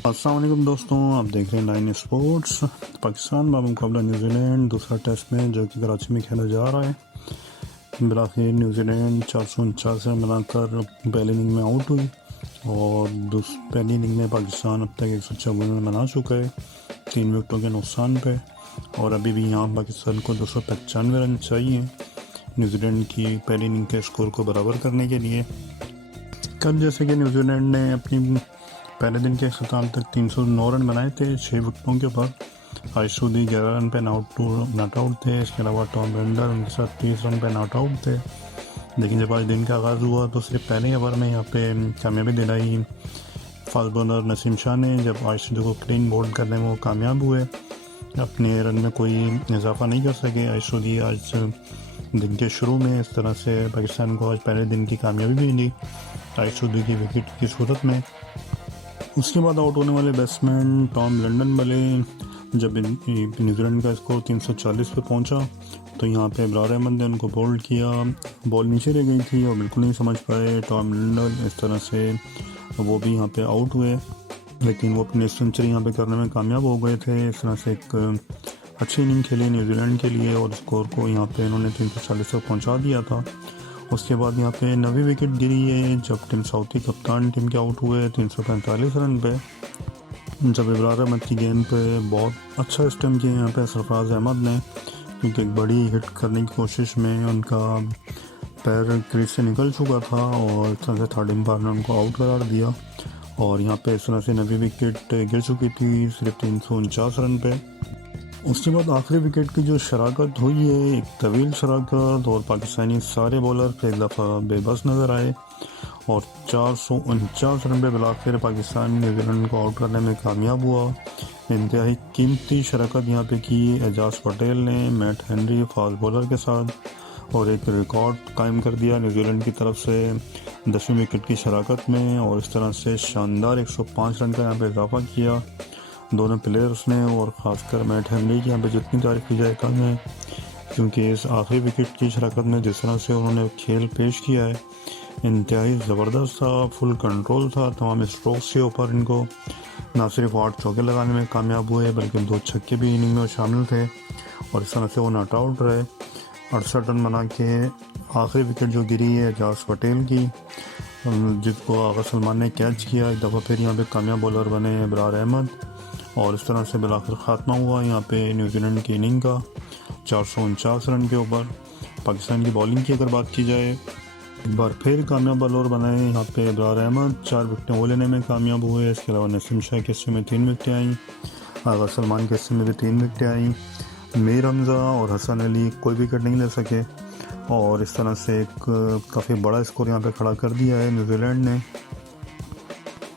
अस्सलाम वालेकुम दोस्तों, आप देख रहे हैं 9 स्पोर्ट्स। पाकिस्तान बामुकाबला न्यूजीलैंड दूसरा टेस्ट में जो कि कराची में खेला जा रहा है। बिलाखिर न्यूजीलैंड 449 रन बनाकर पहली इनिंग में आउट हुई और पहली इनिंग में पाकिस्तान अब तक 154 रन बना चुका है 3 विकेटों के नुकसान पे। और अभी भी यहाँ पाकिस्तान को 295 रन चाहिए न्यूजीलैंड की पहली इनिंग के स्कोर को बराबर करने के लिए। कल जैसे कि न्यूजीलैंड ने अपनी पहले दिन के अख्ताम तक 309 रन बनाए थे 6 विकेटों के ऊपर। आइशुदी 11 रन पे नॉट आउट थे। इसके अलावा टॉम रेंडर उनके साथ 30 रन पे नॉट आउट थे। लेकिन जब आज दिन का आगाज़ हुआ तो सिर्फ पहले ओवर में यहाँ पे कामयाबी दिलाई फास्ट बॉलर नसीम शाह ने, जब आइशुदी को क्लीन बोल्ड करने में वो कामयाब हुए। अपने रन में कोई इजाफा नहीं कर सके आइशुदी। आज दिन के शुरू में इस तरह से पाकिस्तान को आज पहले दिन की कामयाबी भी मिली आइशुदी की विकेट की सूरत में। उसके बाद आउट होने वाले बैट्समैन टॉम लंडन बले। जब न्यूजीलैंड का स्कोर 340 पे पहुंचा तो यहाँ पे इब्रार अहमद ने उनको बोल्ड किया। बॉल नीचे रह गई थी और बिल्कुल नहीं समझ पाए टॉम लंडन। इस तरह से वो भी यहाँ पे आउट हुए, लेकिन वो अपनी सेंचुरी यहाँ पे करने में कामयाब हो गए थे। इस तरह से एक अच्छी इनिंग खेली न्यूजीलैंड के लिए और स्कोर को यहाँ पे इन्होंने 340 तक पहुँचा दिया था। उसके बाद यहाँ पे 9वीं विकेट गिरी है जब टिम साउथी कप्तान टीम के आउट हुए 345 रन पे। जब इब्रार अहमद की गेंद पे बहुत अच्छा स्टम्प किया यहाँ पे सरफराज अहमद ने, क्योंकि एक बड़ी हिट करने की कोशिश में उनका पैर क्रीज से निकल चुका था और इस तरह से थर्ड एम्पायर ने उनको आउट करार दिया। और यहाँ पे इस तरह से 9वीं विकेट गिर चुकी थी सिर्फ 349 रन पे। उसके बाद आखिरी विकेट की जो शराकत हुई है, एक तवील शराकत, और पाकिस्तानी सारे बॉलर एक दफ़ा बेबस नज़र आए और 449 रन पे बिलाखिर पाकिस्तान न्यूजीलैंड को आउट करने में कामयाब हुआ। इंतहाई कीमती शराकत यहाँ पे की एजाज पटेल ने मैट हेनरी फास्ट बॉलर के साथ और एक रिकॉर्ड कायम कर दिया न्यूजीलैंड की तरफ से 10वीं विकेट की शराकत में। और इस तरह से शानदार 105 रन का यहाँ पे इजाफा किया दोनों प्लेयर्स ने। और ख़ासकर मैट हेनरी की यहाँ पे जितनी तारीफ की जाए कम है, क्योंकि इस आखिरी विकेट की शराकत में जिस तरह से उन्होंने खेल पेश किया है इंतहाई ज़बरदस्त था। फुल कंट्रोल था तमाम स्ट्रोक्स के ऊपर। इनको ना सिर्फ 8 चौके लगाने में कामयाब हुए बल्कि 2 छक्के भी इनिंग में शामिल थे और इस तरह से वो नॉट आउट रहे। 68 रन बना के आखिरी विकेट जो गिरी है एजाज पटेल की, जिसको आगा सलमान ने कैच किया। एक दफ़ा फिर यहाँ पे कामयाब बॉलर बने इब्रार अहमद और इस तरह से बिलाखिर ख़ात्मा हुआ यहाँ पे न्यूजीलैंड की इनिंग का 449 रन के ऊपर। पाकिस्तान की बॉलिंग की अगर बात की जाए, एक बार फिर कामयाब बॉलर बनाए यहाँ पे इब्रार अहमद, 4 विकेटें वो लेने में कामयाब हुए। इसके अलावा नसीम शाह के हिस्से में 3 विकेटें आई, आगा सलमान के हिस्से में भी 3 विकेटें आई। मीर हमज़ा और हसन अली कोई विकेट नहीं ले सके और इस तरह से एक काफ़ी बड़ा स्कोर यहाँ पे खड़ा कर दिया है न्यूजीलैंड ने।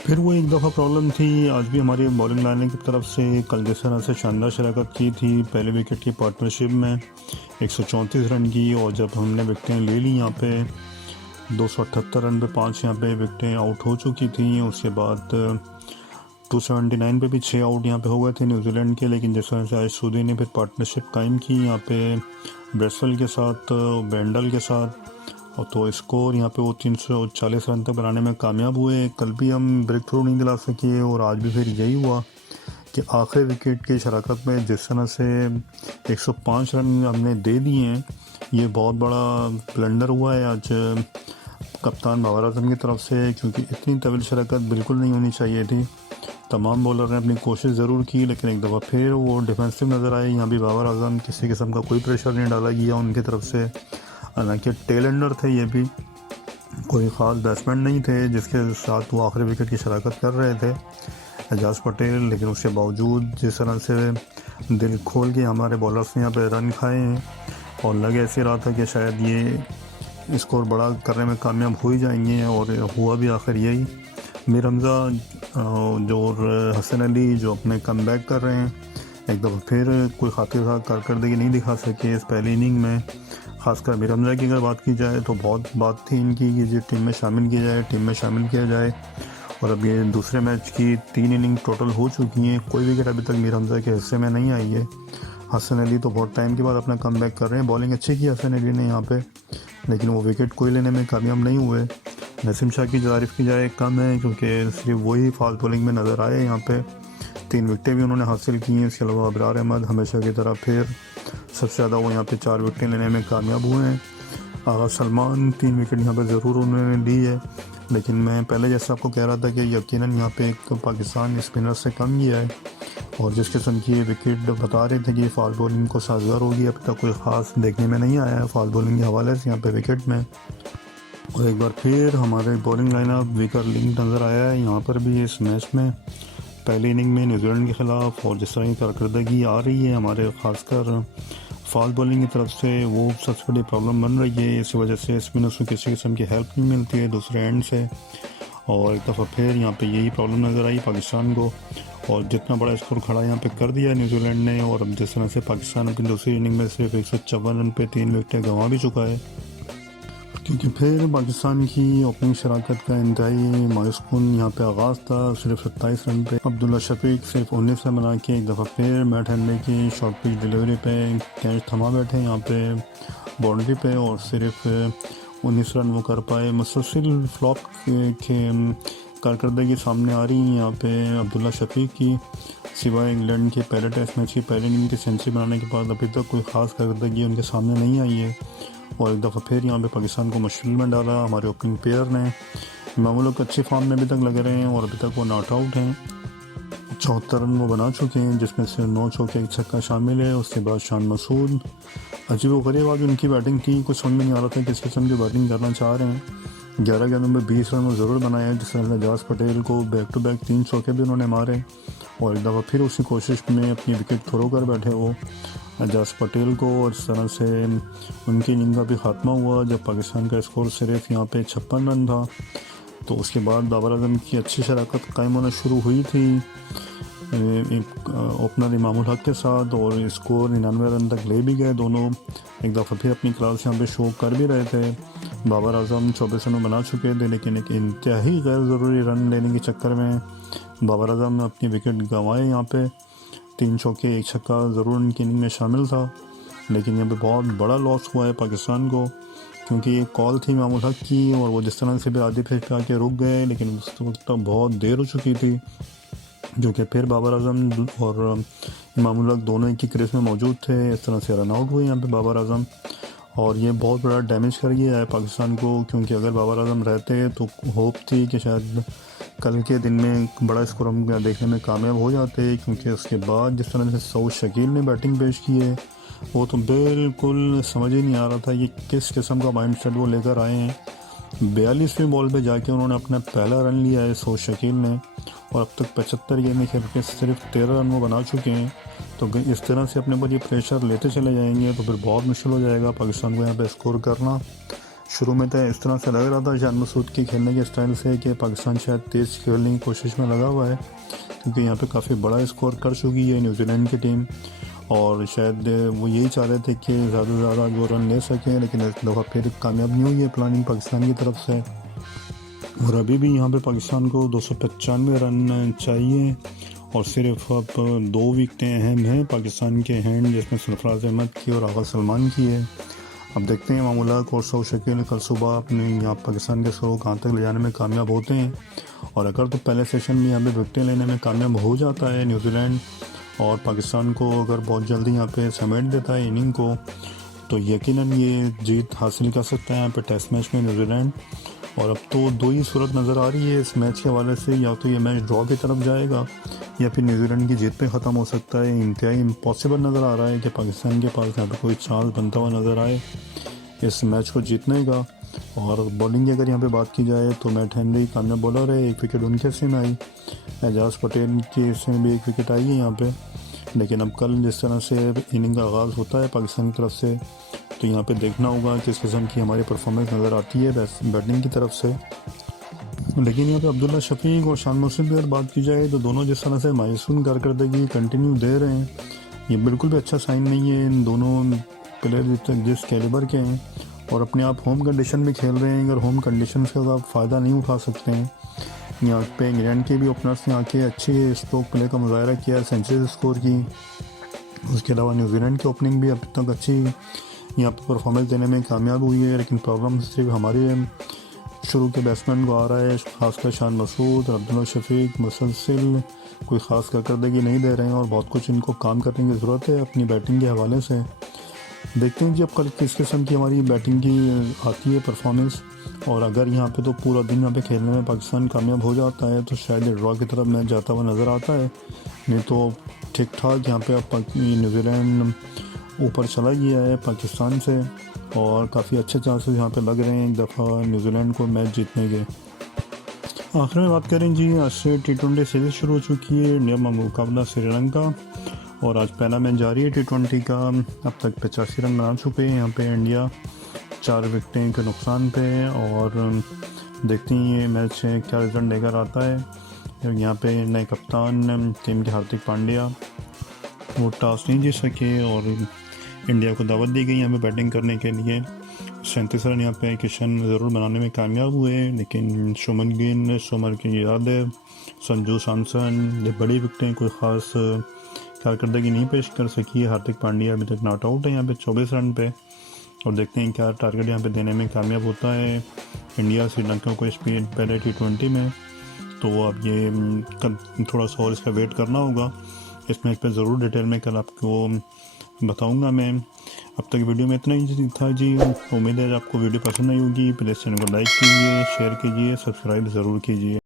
फिर वो एक दफ़ा प्रॉब्लम थी आज भी हमारी बॉलिंग लाने की तरफ से। कल जिस तरह से शानदार शराकत की थी पहले विकेट की पार्टनरशिप में 134 रन की, और जब हमने विकेटें ले ली यहाँ पे 278 रन पे 5 यहाँ पे विकेटें आउट हो चुकी थी। उसके बाद 279 पे भी 6 आउट यहाँ पे हो गए थे न्यूजीलैंड के। लेकिन जिस तरह से आइशुदी ने फिर पार्टनरशिप कायम की यहाँ पे ब्रेसवेल के साथ, बेंडल के साथ, और तो स्कोर यहाँ पे वो 340 रन तक बनाने में कामयाब हुए। कल भी हम ब्रेक थ्रू नहीं दिला सके और आज भी फिर यही हुआ कि आखिरी विकेट की शराकत में जिस तरह से 105 रन हमने दे दिए हैं, ये बहुत बड़ा ब्लंडर हुआ है आज कप्तान बाबर आजम की तरफ से, क्योंकि इतनी तवील शराकत बिल्कुल नहीं होनी चाहिए थी। तमाम बॉलर ने अपनी कोशिश ज़रूर की लेकिन एक दफ़ा फिर वो डिफेंसिव नज़र आए। यहाँ भी बाबर आजम किसी किस्म का कोई प्रेशर नहीं डाला गया उनकी तरफ से। हालांकि टेल एंडर थे, ये भी कोई ख़ास बैट्समैन नहीं थे जिसके साथ वो आखिरी विकेट की शराकत कर रहे थे एजाज पटेल। लेकिन उसके बावजूद जिस तरह से दिल खोल के हमारे बॉलर्स ने यहाँ पे रन खाए हैं और लग ऐसे रहा था कि शायद ये स्कोर बड़ा करने में कामयाब हो ही जाएंगे, और हुआ भी आखिर यही। मीर हमज़ा जो हसन अली जो अपने कम बैक कर रहे हैं, एक दफ़ा फिर कोई खातिर कारकर्दगी नहीं दिखा सके इस पहली इनिंग में। ख़ासकर मीर हमज़ा की अगर बात की जाए तो बहुत बात थी इनकी कि जो टीम में शामिल किया जाए। और अब ये दूसरे मैच की 3 इनिंग टोटल हो चुकी हैं, कोई विकेट अभी तक मीर हमज़ा के हिस्से में नहीं आई है। हसन अली तो बहुत टाइम के बाद अपना कमबैक कर रहे हैं। बॉलिंग अच्छी की हसन अली ने यहाँ पे, लेकिन वो विकेट कोई लेने में कामयाब नहीं हुए। नसीम शाह की तारीफ़ की जाए कम है, क्योंकि सिर्फ वही फास्ट बॉलिंग में नज़र आए। यहाँ पे 3 विकेटें भी उन्होंने हासिल की हैं। इसके अलावा अबरार अहमद हमेशा की तरह फिर सबसे ज़्यादा वो यहाँ पे 4 विकेटें लेने में कामयाब हुए हैं। आगा सलमान 3 विकेट यहाँ पे ज़रूर उन्होंने ली है, लेकिन मैं पहले जैसा आपको कह रहा था कि यकीनन यहाँ पे एक पाकिस्तान स्पिनर से कम किया है, और जिस किस्म की ये विकेट बता रहे थे कि फास्ट बॉलिंग को साजगार होगी, अब तक कोई ख़ास देखने में नहीं आया है फास्ट बॉलिंग के हवाले से यहाँ पे विकेट में। और एक बार फिर हमारे बॉलिंग लाइनअप वीकर लिंक नज़र आया है यहाँ पर भी इस मैच में। पहली इनिंग में न्यूजीलैंड के ख़िलाफ़ और जिस तरह की कारकर्दगी आ रही है हमारे ख़ासकर फास्ट बॉलिंग की तरफ से, वो सबसे बड़ी प्रॉब्लम बन रही है। इस वजह से स्पिनर्स को किसी किस्म की हेल्प नहीं मिलती है दूसरे एंड से, और एक दफ़ा फिर यहाँ पे यही प्रॉब्लम नज़र आई पाकिस्तान को। और जितना बड़ा स्कोर खड़ा यहाँ पे कर दिया न्यूजीलैंड ने, और अब जिस तरह से पाकिस्तान अपनी दूसरी इनिंग में सिर्फ 154 रन पे 3 विकेटें गंवा भी चुका है, क्योंकि फिर पाकिस्तान की ओपनिंग शराकत का इंतहाई मायूसकुन यहाँ पे आगाज़ था। सिर्फ 27 रन पे अब्दुल्ला शफीक सिर्फ 19 रन बना के एक दफ़ा फिर मैट हेनरी की शॉर्ट पिच डिलीवरी पे कैच थमा बैठे यहाँ पे बाउंड्री पे, और सिर्फ 19 रन वो कर पाए। मुसलसिल फ्लॉप के कारकर्दगी सामने आ रही है यहाँ पे अब्दुल्ला शफीक की, सिवाय इंग्लैंड के पहले टेस्ट मैच की पहले इनिंग की सेंचुरी बनाने के बाद अभी तक कोई ख़ास कारकर्दगी उनके सामने नहीं आई है। और एक दफ़ा फिर यहाँ पे पाकिस्तान को मुश्किल में डाला हमारे ओपनिंग प्लेयर ने। इमाम लोग अच्छी फॉर्म में अभी तक लगे रहे हैं और अभी तक वो नॉट आउट हैं। 74 रन वो बना चुके हैं, जिसमें से 9 चौके 1 छक्का शामिल है। उसके बाद शान मसूद, अजीब व गरीब आज उनकी बैटिंग थी, कुछ समझ में नहीं आ रहा था किस किस्म की बैटिंग करना चाह रहे हैं। 11 गेंदों में 20 रन वो ज़रूर बनाए हैं, जिस तरह से एजाज पटेल को बैक टू बैक 3 चौके भी उन्होंने मारे, और एक दफ़ा फिर उसी कोशिश में अपनी विकेट थ्रो कर बैठे वो एजाज पटेल को। और इस तरह से उनकी इनिंग का भी ख़ात्मा हुआ जब पाकिस्तान का स्कोर सिर्फ यहाँ पे 56 रन था। तो उसके बाद बाबर आजम की अच्छी शराकत कायम होना शुरू हुई थी ओपनर इमामुल हक के साथ, और स्कोर 99 रन तक ले भी गए दोनों। एक दफ़ा फिर अपनी क्लास यहाँ पे शो कर भी रहे थे। बाबर आजम 24 रन बना चुके थे, लेकिन एक इंतहाई गैर ज़रूरी रन लेने के चक्कर में बाबर आजम ने अपनी विकेट गंवाए। यहाँ पे 3 चौके 1 छक्का ज़रूर उनकी इनिंग में शामिल था, लेकिन यहाँ पे बहुत बड़ा लॉस हुआ है पाकिस्तान को, क्योंकि ये कॉल थी इमामुल हक की, और वो जिस तरह से भी आधी पिच पे आके रुक गए, लेकिन उस वक्त तक बहुत देर हो चुकी थी, जो कि फिर बाबर आजम और इमामुल हक दोनों एक ही क्रेज में मौजूद थे। इस तरह से रन आउट हुए यहाँ पे बाबर आजम, और ये बहुत बड़ा डैमेज कर गया है पाकिस्तान को, क्योंकि अगर बाबर आजम रहते तो होप थी कि शायद कल के दिन में बड़ा स्कोर हम देखने में कामयाब हो जाते, क्योंकि उसके बाद जिस तरह से सऊद शकील ने बैटिंग पेश की है वो तो बिल्कुल समझ ही नहीं आ रहा था ये किस किस्म का माइंड सेट वो लेकर आए हैं। 42वें बॉल पे जाके उन्होंने अपना पहला रन लिया है सऊद शकील ने, और अब तक 75 गेंदें खेल के सिर्फ 13 रन वो बना चुके हैं। तो इस तरह से अपने पर ये प्रेशर लेते चले जाएंगे तो फिर बहुत मुश्किल हो जाएगा पाकिस्तान को यहाँ पे स्कोर करना। शुरू में तो इस तरह से लग रहा था शान मसूद के खेलने के स्टाइल से कि पाकिस्तान शायद तेज़ खेलने की कोशिश में लगा हुआ है, क्योंकि यहाँ पे काफ़ी बड़ा स्कोर कर चुकी है न्यूजीलैंड की टीम, और शायद वो यही चाह रहे थे कि ज़्यादा से ज़्यादा वो रन ले सकें, लेकिन इस दफ़ा फिर कामयाब नहीं हुई है प्लानिंग पाकिस्तान की तरफ से। और अभी भी यहाँ पे पाकिस्तान को 295 रन चाहिए, और सिर्फ अब 2 विकेटें अहम हैं पाकिस्तान के हैंड, जिसमें सरफराज अहमद की और आगा सलमान की है। अब देखते हैं इमामुल हक और सऊद शकील कल सुबह अपने यहाँ पाकिस्तान के स्कोर कहाँ तक ले जाने में कामयाब होते हैं, और अगर तो पहले सेशन में यहाँ पे विकेटें लेने में कामयाब हो जाता है न्यूजीलैंड, और पाकिस्तान को अगर बहुत जल्दी यहाँ पे समेट देता है इनिंग को, तो यकीनन ये जीत हासिल कर सकता है यहाँ पे टेस्ट मैच में न्यूजीलैंड। और अब तो 2 ही सूरत नज़र आ रही है इस मैच के हवाले से, या तो ये मैच ड्रॉ की तरफ जाएगा या फिर न्यूजीलैंड की जीत पे ख़त्म हो सकता है। इंतहाई इम्पॉसिबल नज़र आ रहा है कि पाकिस्तान के पास यहाँ पे कोई चांस बनता हुआ नज़र आए इस मैच को जीतने का। और बॉलिंग की अगर यहाँ पे बात की जाए तो मैट हेनरी कामयाब बॉलर है, 1 विकेट उनके हिस्से में आई, एजाज पटेल के हिस्से में भी 1 विकेट आई है यहाँ पे। लेकिन अब कल जिस तरह से इनिंग का आगाज़ होता है पाकिस्तान की तरफ से, तो यहाँ पे देखना होगा किस किस्म की हमारी परफॉर्मेंस नज़र आती है बैटिंग की तरफ से। लेकिन यहाँ पे अब्दुल्ला शफीक और शान मसूद की अगर बात की जाए तो दोनों जिस तरह से मायूसून कारकर्दगी कंटिन्यू दे रहे हैं, ये बिल्कुल भी अच्छा साइन नहीं है। इन दोनों प्लेयर जिस कैलिबर के हैं और अपने आप होम कंडीशन में खेल रहे हैं, अगर होम कंडीशन का आप फ़ायदा नहीं उठा सकते हैं। यहाँ पे इंग्लैंड के भी ओपनर्स ने आके अच्छी स्ट्रोक प्ले का मुजाहरा किया, सेंचुरी स्कोर की। उसके अलावा न्यूजीलैंड की ओपनिंग भी अब तक अच्छी यहाँ पर परफॉर्मेंस देने में कामयाब हुई है, लेकिन प्रॉब्लम सिर्फ हमारी शुरू के बैट्समैन को आ रहा है, खासकर शान मसूद, अब्दुल्ला शफीक मुसलसिल कोई ख़ास कारकर्दगी नहीं दे रहे हैं और बहुत कुछ इनको काम करने की ज़रूरत है अपनी बैटिंग के हवाले से। देखते हैं जी अब कल किस किस्म की हमारी बैटिंग की आती है परफॉर्मेंस, और अगर यहाँ पे तो पूरा दिन यहाँ पे खेलने में पाकिस्तान कामयाब हो जाता है तो शायद ड्रॉ की तरफ मैच जाता हुआ नज़र आता है, नहीं तो ठीक ठाक यहाँ पे अब न्यूजीलैंड ऊपर चला गया है पाकिस्तान से और काफ़ी अच्छे चांसेस यहाँ पे लग रहे हैं एक दफ़ा न्यूजीलैंड को मैच जीतने के। आखिर में बात करें जी, आज से T20 सीरीज़ शुरू हो चुकी है, इंडिया में मुकाबला श्रीलंका, और आज पहला मैच जारी है T20 का। अब तक 85 रन बना चुके हैं यहाँ पे इंडिया 4 विकेटें के नुकसान पे, और देखते हैं ये मैच क्या रिजल्ट लेकर आता है। यहाँ पे नए कप्तान टीम के हार्दिक पांड्या वो टॉस नहीं जीत सके और इंडिया को दावत दी गई यहाँ पे बैटिंग करने के लिए। 37 रन यहाँ पे किशन ज़रूर बनाने में कामयाब हुए, लेकिन शुमन गिल, सोमर की यादव, संजू सैमसन ये बड़ी विकेटें कोई ख़ास कारकर्दगी नहीं पेश कर सकी है। हार्दिक पांड्या अभी तक नॉट आउट है यहाँ पे 24 रन पे, और देखते हैं क्या टारगेट यहाँ पे देने में कामयाब होता है इंडिया श्रीलंका को इस पहले T20 में। तो अब ये थोड़ा सा और इसका वेट करना होगा। इस मैच पे ज़रूर डिटेल में कल आपको बताऊंगा मैं। अब तक वीडियो में इतना ही था जी, उम्मीद है आपको वीडियो पसंद आई होगी। प्लीज़ चैनल को लाइक कीजिए, शेयर कीजिए, सब्सक्राइब ज़रूर कीजिए।